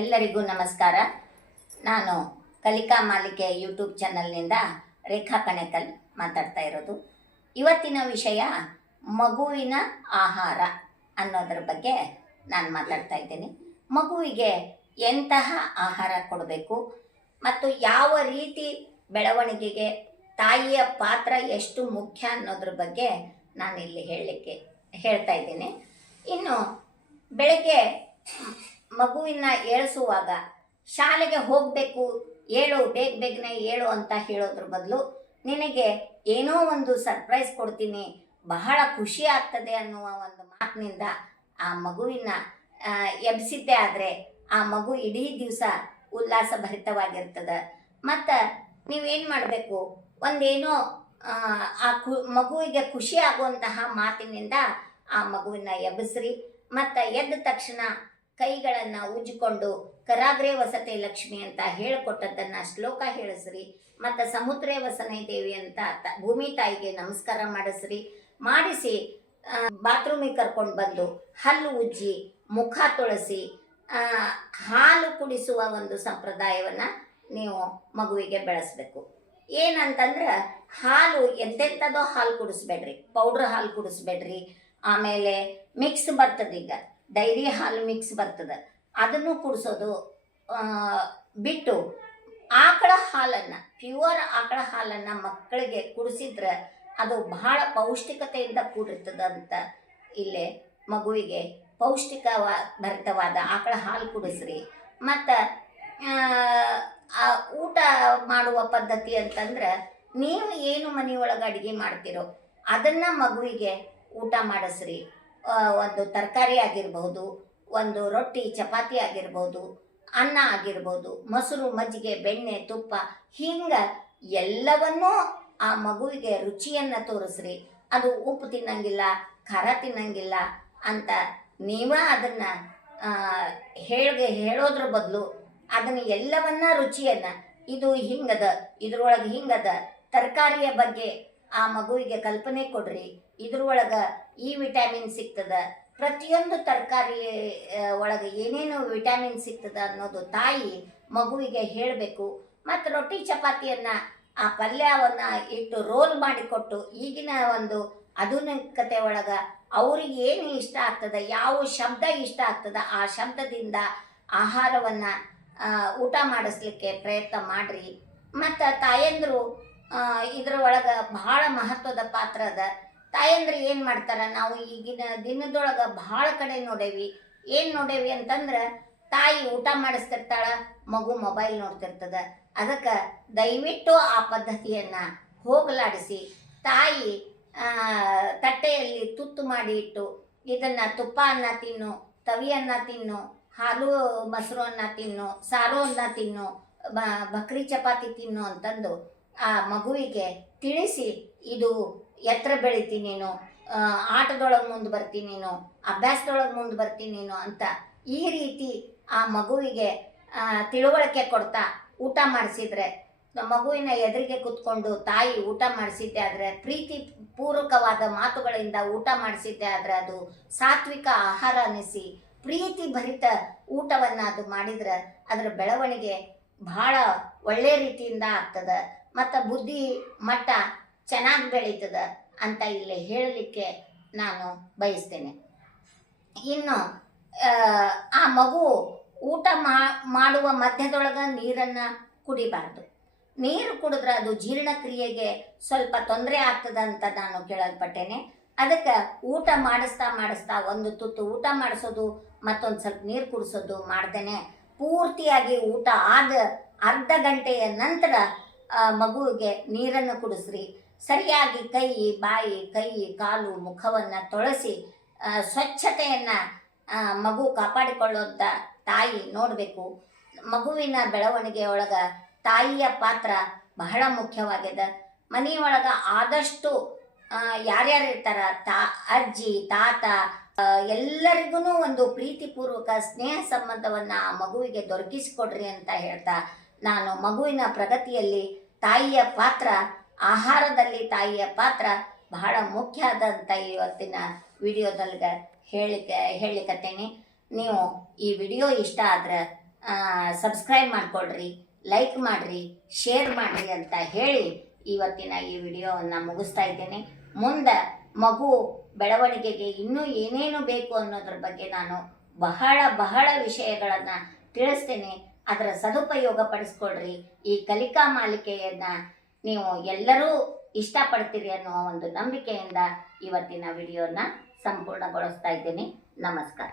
ಎಲ್ಲರಿಗೂ ನಮಸ್ಕಾರ. ನಾನು ಕಲಿಕಾ ಮಾಲಿಕೆ ಯೂಟ್ಯೂಬ್ ಚಾನಲ್ನಿಂದ ರೇಖಾ ಕಣೇಕಲ್ ಮಾತಾಡ್ತಾ ಇರೋದು. ಇವತ್ತಿನ ವಿಷಯ ಮಗುವಿನ ಆಹಾರ ಅನ್ನೋದ್ರ ಬಗ್ಗೆ ನಾನು ಮಾತಾಡ್ತಾ ಇದ್ದೀನಿ. ಮಗುವಿಗೆ ಎಂತಹ ಆಹಾರ ಕೊಡಬೇಕು ಮತ್ತು ಯಾವ ರೀತಿ ಬೆಳವಣಿಗೆಗೆ ತಾಯಿಯ ಪಾತ್ರ ಎಷ್ಟು ಮುಖ್ಯ ಅನ್ನೋದ್ರ ಬಗ್ಗೆ ನಾನಿಲ್ಲಿ ಹೇಳ್ತಾ ಇದ್ದೀನಿ. ಇನ್ನು ಬೆಳಗ್ಗೆ ಮಗುವಿನ ಏಳಿಸುವಾಗ ಶಾಲೆಗೆ ಹೋಗಬೇಕು, ಬೇಗನೆ ಏಳು ಅಂತ ಹೇಳೋದ್ರ ಬದಲು ನಿನಗೆ ಏನೋ ಒಂದು ಸರ್ಪ್ರೈಸ್ ಕೊಡ್ತೀನಿ, ಬಹಳ ಖುಷಿ ಆಗ್ತದೆ ಅನ್ನುವ ಒಂದು ಮಾತಿನಿಂದ ಆ ಮಗುವಿನ ಎಬ್ಸಿದ್ದೆ ಆದರೆ ಆ ಮಗು ಇಡೀ ದಿವಸ ಉಲ್ಲಾಸಭರಿತವಾಗಿರ್ತದೆ. ಮತ್ತು ನೀವೇನು ಮಾಡಬೇಕು, ಒಂದೇನೋ ಮಗುವಿಗೆ ಖುಷಿ ಆಗುವಂತಹ ಮಾತಿನಿಂದ ಆ ಮಗುವಿನ ಎಬ್ಬಿಸ್ರಿ. ಮತ್ತು ಎದ್ದ ತಕ್ಷಣ ಕೈಗಳನ್ನು ಉಜ್ಜಿಕೊಂಡು ಕರಾಗ್ರೆ ವಸತೆ ಲಕ್ಷ್ಮಿ ಅಂತ ಹೇಳಿಕೊಟ್ಟದ್ದನ್ನು ಶ್ಲೋಕ ಹೇಳಿಸ್ರಿ. ಮತ್ತು ಸಮುದ್ರೇ ವಸನೆ ದೇವಿ ಅಂತ ಭೂಮಿ ತಾಯಿಗೆ ನಮಸ್ಕಾರ ಮಾಡಿಸಿ ಬಾತ್ರೂಮಿಗೆ ಕರ್ಕೊಂಡು ಬಂದು ಹಲ್ಲು ಉಜ್ಜಿ ಮುಖ ತೊಳಸಿ ಹಾಲು ಕುಡಿಸುವ ಒಂದು ಸಂಪ್ರದಾಯವನ್ನು ನೀವು ಮಗುವಿಗೆ ಬೆಳೆಸಬೇಕು. ಏನಂತಂದ್ರೆ ಹಾಲು ಎಂತೆಂಥದೋ ಹಾಲು ಕುಡಿಸ್ಬೇಡ್ರಿ, ಪೌಡ್ರ್ ಹಾಲು ಕುಡಿಸ್ಬೇಡ್ರಿ. ಆಮೇಲೆ ಮಿಕ್ಸ್ ಬರ್ತದೆ, ಈಗ ಡೈರಿ ಹಾಲು ಮಿಕ್ಸ್ ಬರ್ತದೆ, ಅದನ್ನು ಕುಡಿಸೋದು ಬಿಟ್ಟು ಆಕಳ ಹಾಲನ್ನು, ಪ್ಯೂರ್ ಆಕಳ ಹಾಲನ್ನು ಮಕ್ಕಳಿಗೆ ಕುಡಿಸಿದ್ರೆ ಅದು ಬಹಳ ಪೌಷ್ಟಿಕತೆಯಿಂದ ಕೂಡಿರ್ತದೆ ಅಂತ ಇಲ್ಲೇ ಮಗುವಿಗೆ ಭರಿತವಾದ ಆಕಳ ಹಾಲು ಕುಡಿಸ್ರಿ. ಮತ್ತು ಊಟ ಮಾಡುವ ಪದ್ಧತಿ ಅಂತಂದ್ರೆ ನೀವು ಏನು ಮನೆಯೊಳಗೆ ಅಡುಗೆ ಮಾಡ್ತಿರೋ ಅದನ್ನು ಮಗುವಿಗೆ ಊಟ ಮಾಡಿಸ್ರಿ. ಒಂದು ತರಕಾರಿ ಆಗಿರ್ಬೋದು, ಒಂದು ರೊಟ್ಟಿ ಚಪಾತಿ ಆಗಿರ್ಬೋದು, ಅನ್ನ ಆಗಿರ್ಬೋದು, ಮೊಸರು ಮಜ್ಜಿಗೆ ಬೆಣ್ಣೆ ತುಪ್ಪ, ಹಿಂಗೆ ಎಲ್ಲವನ್ನೂ ಆ ಮಗುವಿಗೆ ರುಚಿಯನ್ನು ತೋರಿಸ್ರಿ. ಅದು ಉಪ್ಪು ತಿನ್ನಂಗಿಲ್ಲ, ಖಾರ ತಿನ್ನಂಗಿಲ್ಲ ಅಂತ ನೀವೇ ಅದನ್ನು ಹೇಳೋದ್ರ ಬದಲು ಅದನ್ನು ಎಲ್ಲವನ್ನ ರುಚಿಯನ್ನು, ಇದು ಹಿಂಗದ, ಇದ್ರೊಳಗೆ ಹಿಂಗದ, ತರಕಾರಿಯ ಬಗ್ಗೆ ಆ ಮಗುವಿಗೆ ಕಲ್ಪನೆ ಕೊಡ್ರಿ. ಇದ್ರೊಳಗೆ ಈ ವಿಟಮಿನ್ ಸಿಗ್ತದೆ, ಪ್ರತಿಯೊಂದು ತರಕಾರಿ ಒಳಗೆ ಏನೇನು ವಿಟಮಿನ್ ಸಿಗ್ತದೆ ಅನ್ನೋದು ತಾಯಿ ಮಗುವಿಗೆ ಹೇಳಬೇಕು. ಮತ್ತು ರೊಟ್ಟಿ ಚಪಾತಿಯನ್ನು ಆ ಪಲ್ಯವನ್ನು ಇಟ್ಟು ರೋಲ್ ಮಾಡಿಕೊಟ್ಟು ಈಗಿನ ಒಂದು ಆಧುನಿಕತೆ ಒಳಗೆ ಅವ್ರಿಗೆ ಏನು ಇಷ್ಟ ಆಗ್ತದೆ, ಯಾವ ಶಬ್ದ ಇಷ್ಟ ಆಗ್ತದೆ ಆ ಶಬ್ದದಿಂದ ಆಹಾರವನ್ನು ಊಟ ಮಾಡಿಸ್ಲಿಕ್ಕೆ ಪ್ರಯತ್ನ ಮಾಡಿರಿ. ಮತ್ತು ತಾಯಂದರು ಇದರ ಒಳಗೆ ಬಹಳ ಮಹತ್ವದ ಪಾತ್ರ ಅದ. ತಾಯಂದ್ರೆ ಏನು ಮಾಡ್ತಾರೆ, ನಾವು ಈಗಿನ ದಿನದೊಳಗೆ ಭಾಳ ಕಡೆ ನೋಡೇವಿ ಅಂತಂದ್ರೆ ತಾಯಿ ಊಟ ಮಾಡಿಸ್ತಿರ್ತಾಳೆ, ಮಗು ಮೊಬೈಲ್ ನೋಡ್ತಿರ್ತದೆ. ಅದಕ್ಕೆ ದಯವಿಟ್ಟು ಆ ಪದ್ಧತಿಯನ್ನು ಹೋಗಲಾಡಿಸಿ ತಾಯಿ ತಟ್ಟೆಯಲ್ಲಿ ತುತ್ತು ಮಾಡಿ ಇಟ್ಟು ಇದನ್ನು ತುಪ್ಪ ಅನ್ನ ತಿನ್ನು, ತವಿ ಅನ್ನ ತಿನ್ನು, ಹಾಲು ಮೊಸರು ಅನ್ನ ತಿನ್ನು, ಸಾರು ಅನ್ನ ತಿನ್ನು, ಬಕ್ರಿ ಚಪಾತಿ ತಿನ್ನು ಅಂತಂದು ಆ ಮಗುವಿಗೆ ತಿಳಿಸಿ, ಇದು ಎತ್ತರ ಬೆಳಿತೀನಿ ನೀನು, ಆಟದೊಳಗೆ ಮುಂದೆ ಬರ್ತೀನಿ ನೀನು, ಅಭ್ಯಾಸದೊಳಗೆ ಮುಂದೆ ಬರ್ತೀನಿ ನೀನು ಅಂತ ಈ ರೀತಿ ಆ ಮಗುವಿಗೆ ತಿಳುವಳಿಕೆ ಕೊಡ್ತಾ ಊಟ ಮಾಡಿಸಿದ್ರೆ, ಮಗುವಿನ ಎದುರಿಗೆ ಕೂತ್ಕೊಂಡು ತಾಯಿ ಊಟ ಮಾಡಿಸಿದ್ದೆ ಆದರೆ, ಪ್ರೀತಿ ಪೂರ್ವಕವಾದ ಮಾತುಗಳಿಂದ ಊಟ ಮಾಡಿಸಿದ್ದೆ ಆದರೆ ಅದು ಸಾತ್ವಿಕ ಆಹಾರ ಅನ್ನಿಸಿ ಪ್ರೀತಿ ಭರಿತ ಊಟವನ್ನು ಅದು ಮಾಡಿದ್ರೆ ಅದರ ಬೆಳವಣಿಗೆ ಬಹಳ ಒಳ್ಳೆಯ ರೀತಿಯಿಂದ ಆಗ್ತದೆ. ಮತ್ತು ಬುದ್ಧಿ ಮಟ್ಟ ಚೆನ್ನಾಗಿ ಬೆಳೀತದೆ ಅಂತ ಇಲ್ಲಿ ಹೇಳಲಿಕ್ಕೆ ನಾನು ಬಯಸ್ತೇನೆ. ಇನ್ನು ಆ ಮಗು ಊಟ ಮಾಡುವ ಮಧ್ಯದೊಳಗೆ ನೀರನ್ನು ಕುಡಿಬಾರ್ದು. ನೀರು ಕುಡಿದ್ರೆ ಅದು ಜೀರ್ಣಕ್ರಿಯೆಗೆ ಸ್ವಲ್ಪ ತೊಂದರೆ ಆಗ್ತದೆ ಅಂತ ನಾನು ಕೇಳಲ್ಪಟ್ಟೇನೆ. ಅದಕ್ಕೆ ಊಟ ಮಾಡಿಸ್ತಾ ಒಂದು ತುತ್ತು ಊಟ ಮಾಡಿಸೋದು, ಮತ್ತೊಂದು ಸ್ವಲ್ಪ ನೀರು ಕುಡಿಸೋದು ಮಾಡ್ದೇನೆ ಪೂರ್ತಿಯಾಗಿ ಊಟ ಆದ ಅರ್ಧ ಗಂಟೆಯ ನಂತರ ಮಗುವಿಗೆ ನೀರನ್ನು ಕುಡಿಸ್ರಿ. ಸರಿಯಾಗಿ ಕೈ ಬಾಯಿ ಕಾಲು ಮುಖವನ್ನು ತೊಳೆಸಿ ಸ್ವಚ್ಛತೆಯನ್ನು ಮಗು ಕಾಪಾಡಿಕೊಳ್ಳುವಂಥ ತಾಯಿ ನೋಡಬೇಕು. ಮಗುವಿನ ಬೆಳವಣಿಗೆ ಒಳಗೆ ತಾಯಿಯ ಪಾತ್ರ ಬಹಳ ಮುಖ್ಯವಾಗಿದೆ. ಮನೆಯೊಳಗೆ ಆದಷ್ಟು ಯಾರ್ಯಾರು ಇರ್ತಾರ, ಅಜ್ಜಿ ತಾತ ಎಲ್ಲರಿಗೂ ಒಂದು ಪ್ರೀತಿಪೂರ್ವಕ ಸ್ನೇಹ ಸಂಬಂಧವನ್ನು ಆ ಮಗುವಿಗೆ ದೊರಕಿಸಿಕೊಡ್ರಿ ಅಂತ ಹೇಳ್ತಾ, ನಾನು ಮಗುವಿನ ಪ್ರಗತಿಯಲ್ಲಿ ತಾಯಿಯ ಪಾತ್ರ, ಆಹಾರದಲ್ಲಿ ತಾಯಿಯ ಪಾತ್ರ ಬಹಳ ಮುಖ್ಯ ಆದಂಥ ಇವತ್ತಿನ ವಿಡಿಯೋದಲ್ಲಿ ಹೇಳಲಿಕ್ಕತ್ತೇನೆ. ನೀವು ಈ ವಿಡಿಯೋ ಇಷ್ಟ ಆದರೆ ಸಬ್ಸ್ಕ್ರೈಬ್ ಮಾಡ್ಕೊಳ್ರಿ, ಲೈಕ್ ಮಾಡಿರಿ, ಶೇರ್ ಮಾಡಿರಿ ಅಂತ ಹೇಳಿ ಇವತ್ತಿನ ಈ ವಿಡಿಯೋವನ್ನು ಮುಗಿಸ್ತಾ ಇದ್ದೇನೆ. ಮುಂದೆ ಮಗು ಬೆಳವಣಿಗೆಗೆ ಇನ್ನೂ ಏನೇನು ಬೇಕು ಅನ್ನೋದ್ರ ಬಗ್ಗೆ ನಾನು ಬಹಳ ವಿಷಯಗಳನ್ನು ತಿಳಿಸ್ತೇನೆ. ಅದರ ಸದುಪಯೋಗ ಪಡಿಸ್ಕೊಳ್ರಿ. ಈ ಕಲಿಕಾ ಮಾಲಿಕೆಯನ್ನು ನೀವು ಎಲ್ಲರೂ ಇಷ್ಟಪಡ್ತೀರಿ ಅನ್ನೋ ಒಂದು ನಂಬಿಕೆಯಿಂದ ಇವತ್ತಿನ ವಿಡಿಯೋನ ಸಂಪೂರ್ಣಗೊಳಿಸ್ತಾ ಇದ್ದೀನಿ. ನಮಸ್ಕಾರ.